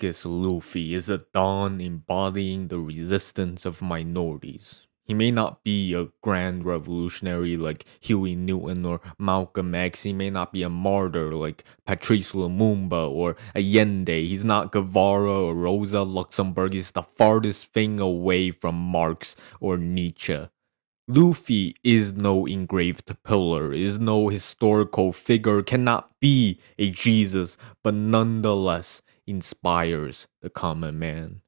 This Luffy is a dawn embodying the resistance of minorities. He may not be a grand revolutionary like Huey Newton or Malcolm X. He may not be a martyr like Patrice Lumumba or Allende. He's not Guevara or Rosa Luxemburg. He's the farthest thing away from Marx or Nietzsche. Luffy is no engraved pillar, is no historical figure, cannot be a Jesus, but nonetheless inspires the common man,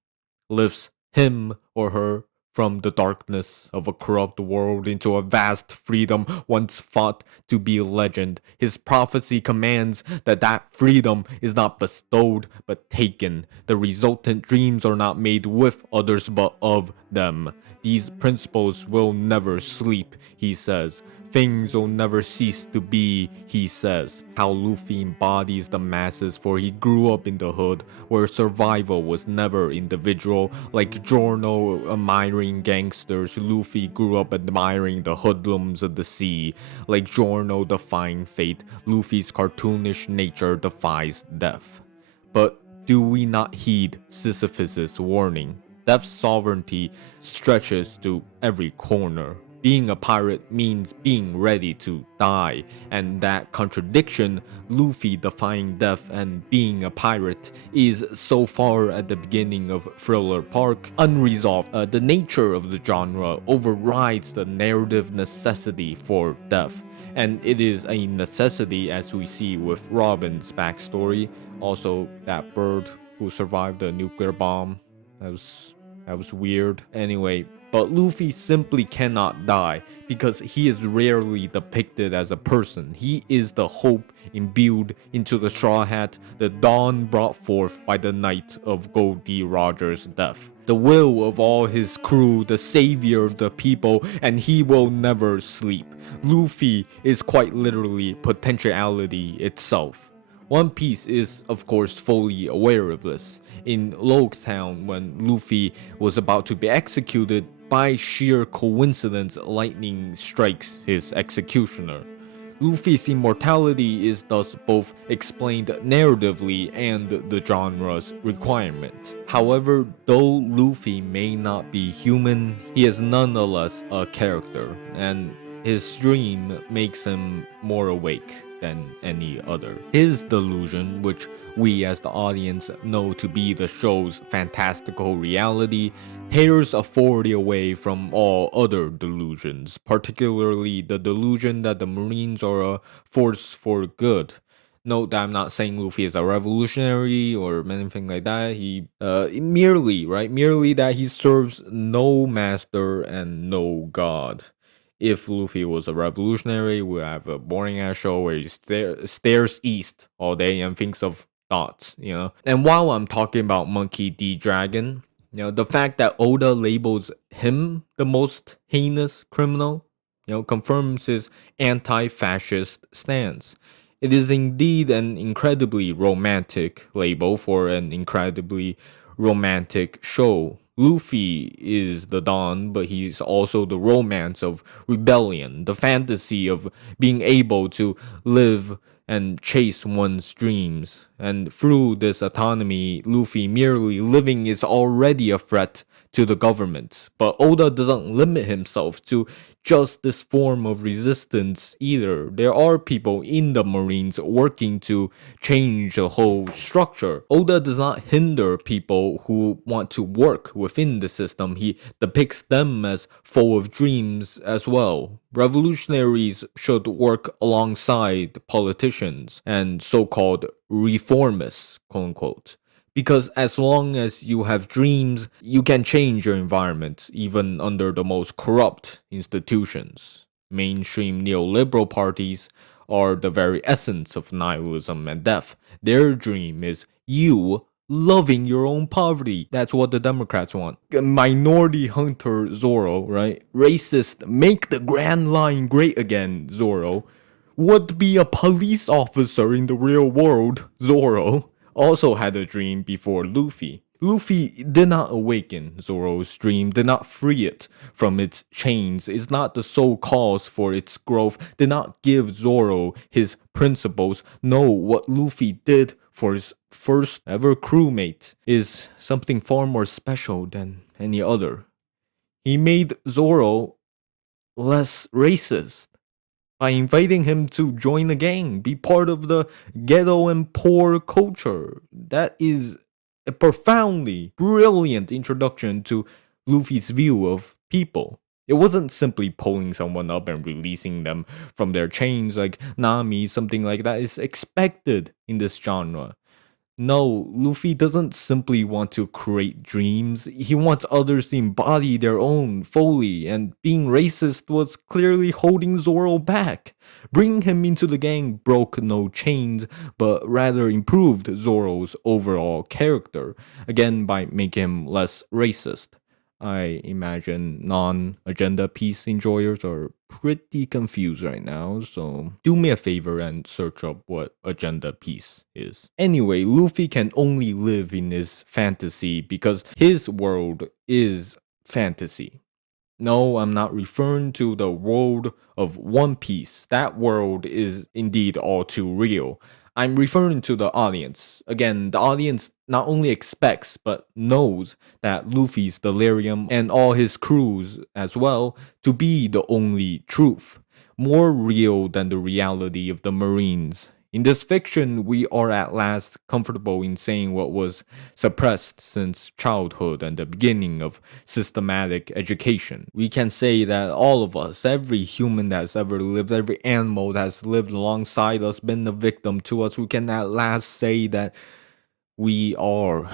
lifts him or her from the darkness of a corrupt world into a vast freedom once thought to be a legend. His prophecy commands that that freedom is not bestowed but taken. The resultant dreams are not made with others but of them. These principles will never sleep, he says. Things will never cease to be, he says. How Luffy embodies the masses, for he grew up in the hood, where survival was never individual. Like Giorno admiring gangsters, Luffy grew up admiring the hoodlums of the sea. Like Giorno defying fate, Luffy's cartoonish nature defies death. But do we not heed Sisyphus' warning? Death's sovereignty stretches to every corner. Being a pirate means being ready to die, and that contradiction, Luffy defying death and being a pirate, is so far at the beginning of Thriller Park unresolved. The nature of the genre overrides the narrative necessity for death, and it is a necessity as we see with Robin's backstory. Also, that bird who survived the nuclear bomb. That was weird. Anyway, but Luffy simply cannot die because he is rarely depicted as a person. He is the hope imbued into the Straw Hat, the dawn brought forth by the night of Gold D. Rogers' death. The will of all his crew, the savior of the people, and he will never sleep. Luffy is quite literally potentiality itself. One Piece is, of course, fully aware of this. In Town, when Luffy was about to be executed, by sheer coincidence, lightning strikes his executioner. Luffy's immortality is thus both explained narratively and the genre's requirement. However, though Luffy may not be human, he is nonetheless a character, and his dream makes him more awake than any other. His delusion, which we as the audience know to be the show's fantastical reality, tears authority away from all other delusions, particularly the delusion that the Marines are a force for good. Note that I'm not saying Luffy is a revolutionary or anything like that. He merely that he serves no master and no god. If Luffy was a revolutionary, we have a boring ass show where he stares east all day and thinks of thoughts, you know. And while I'm talking about Monkey D. Dragon, you know, the fact that Oda labels him the most heinous criminal, you know, confirms his anti-fascist stance. It is indeed an incredibly romantic label for an incredibly romantic show. Luffy is the dawn, but he's also the romance of rebellion, the fantasy of being able to live and chase one's dreams. And through this autonomy, Luffy merely living is already a threat to the government. But Oda doesn't limit himself to just this form of resistance either. There are people in the Marines working to change the whole structure. Oda does not hinder people who want to work within the system. He depicts them as full of dreams as well. Revolutionaries should work alongside politicians and so-called reformists, quote unquote. Because as long as you have dreams, you can change your environment, even under the most corrupt institutions. Mainstream neoliberal parties are the very essence of nihilism and death. Their dream is you loving your own poverty. That's what the Democrats want. Minority hunter Zoro, right? Racist, make the Grand Line great again, Zoro. Would be a police officer in the real world, Zoro also had a dream before Luffy. Luffy did not awaken Zoro's dream, did not free it from its chains, is not the sole cause for its growth, did not give Zoro his principles. No, what Luffy did for his first ever crewmate is something far more special than any other. He made Zoro less racist by inviting him to join the gang, be part of the ghetto and poor culture. That is a profoundly brilliant introduction to Luffy's view of people. It wasn't simply pulling someone up and releasing them from their chains like Nami, something like that is expected in this genre. No, Luffy doesn't simply want to create dreams, he wants others to embody their own fully, and being racist was clearly holding Zoro back. Bringing him into the gang broke no chains, but rather improved Zoro's overall character, again by making him less racist. I imagine non-agenda peace enjoyers are pretty confused right now, so do me a favor and search up what agenda peace is. Anyway, Luffy can only live in his fantasy because his world is fantasy. No, I'm not referring to the world of One Piece. That world is indeed all too real. I'm referring to the audience. Again, the audience not only expects but knows that Luffy's delirium and all his crews as well to be the only truth, more real than the reality of the Marines. In this fiction, we are at last comfortable in saying what was suppressed since childhood and the beginning of systematic education. We can say that all of us, every human that's ever lived, every animal that's lived alongside us, been a victim to us, we can at last say that we are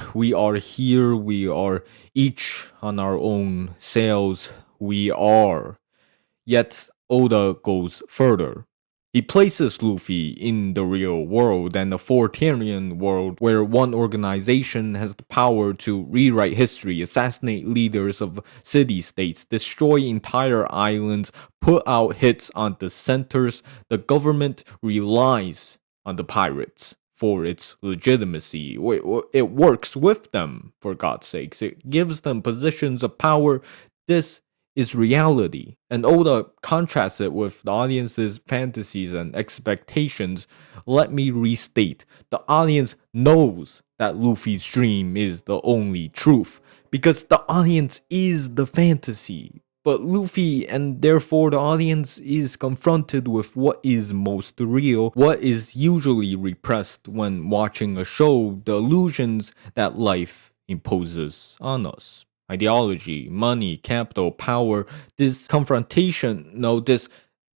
here, we are each on our own sails, we are. Yet Oda goes further. He places Luffy in the real world and the authoritarian world where one organization has the power to rewrite history, assassinate leaders of city-states, destroy entire islands, put out hits on dissenters. The government relies on the pirates for its legitimacy. It works with them, for God's sakes. It gives them positions of power. This is reality. And Oda contrasts it with the audience's fantasies and expectations. Let me restate. The audience knows that Luffy's dream is the only truth, because the audience is the fantasy. But Luffy, and therefore the audience, is confronted with what is most real, what is usually repressed when watching a show, the illusions that life imposes on us. Ideology, money, capital, power, this confrontation, no, this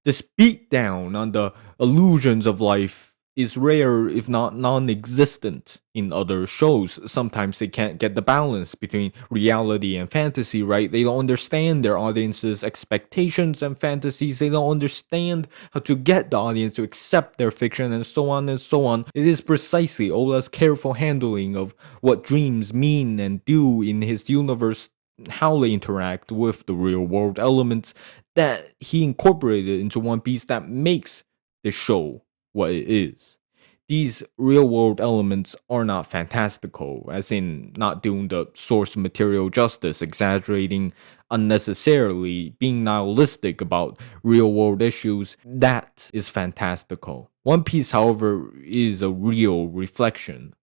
beatdown on the illusions of life is rare, if not non-existent, in other shows. Sometimes they can't get the balance between reality and fantasy right. They don't understand their audience's expectations and fantasies. They don't understand how to get the audience to accept their fiction, and so on and so on. It is precisely Ola's careful handling of what dreams mean and do in his universe, how they interact with the real world elements that he incorporated into One Piece that makes the show what it is. These real world elements are not fantastical, as in not doing the source material justice, exaggerating unnecessarily, being nihilistic about real world issues. That is fantastical. One Piece, however, is a real reflection.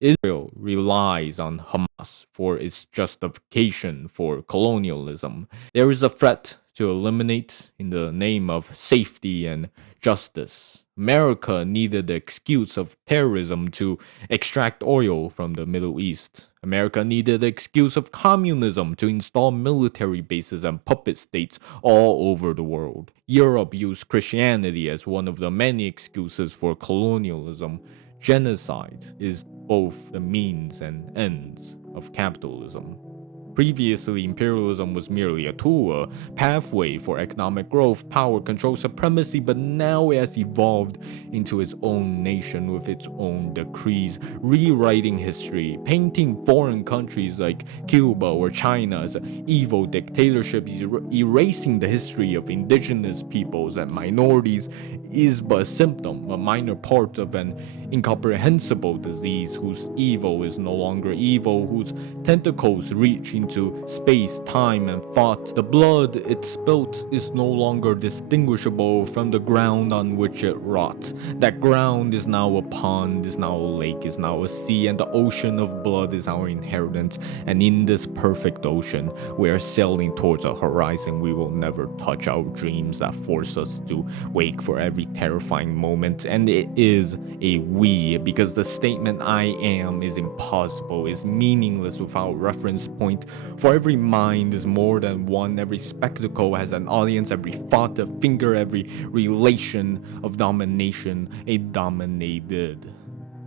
Israel relies on Hamas for its justification for colonialism. There is a threat to eliminate in the name of safety and justice. America needed the excuse of terrorism to extract oil from the Middle East. America needed the excuse of communism to install military bases and puppet states all over the world. Europe used Christianity as one of the many excuses for colonialism. Genocide is both the means and ends of capitalism. Previously, imperialism was merely a tool, a pathway for economic growth, power, control, supremacy, but now it has evolved into its own nation with its own decrees, rewriting history, painting foreign countries like Cuba or China as evil dictatorships, erasing the history of indigenous peoples and minorities. is but a symptom, a minor part of an incomprehensible disease whose evil is no longer evil, whose tentacles reach into space, time, and thought. The blood it spilt is no longer distinguishable from the ground on which it wrought. That ground is now a pond, is now a lake, is now a sea, and the ocean of blood is our inheritance. And in this perfect ocean, we are sailing towards a horizon we will never touch. Our dreams that force us to wake for every terrifying moment. And it is a we, because the statement I am is impossible, is meaningless without reference point. For every mind is more than one, every spectacle has an audience, every thought a finger, every relation of domination a dominated.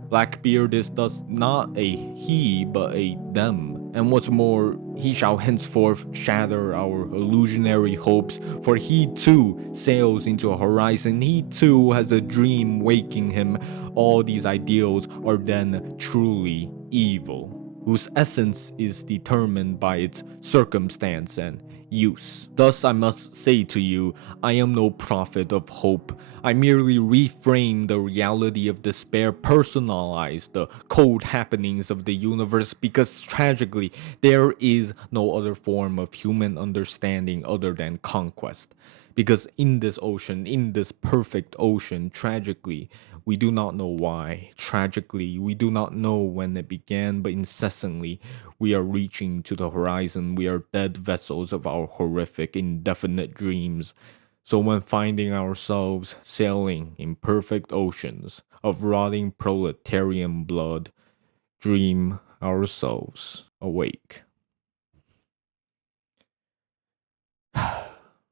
Blackbeard is thus not a he, but a them. And what's more, he shall henceforth shatter our illusionary hopes, for he too sails into a horizon, he too has a dream waking him. All these ideals are then truly evil, whose essence is determined by its circumstance and use. Thus I must say to you, I am no prophet of hope. I merely reframe the reality of despair, personalize the cold happenings of the universe, because tragically, there is no other form of human understanding other than conquest. Because in this ocean, in this perfect ocean, tragically, we do not know why. Tragically, we do not know when it began, but incessantly, we are reaching to the horizon. We are dead vessels of our horrific, indefinite dreams. So when finding ourselves sailing in perfect oceans of rotting proletarian blood, dream ourselves awake.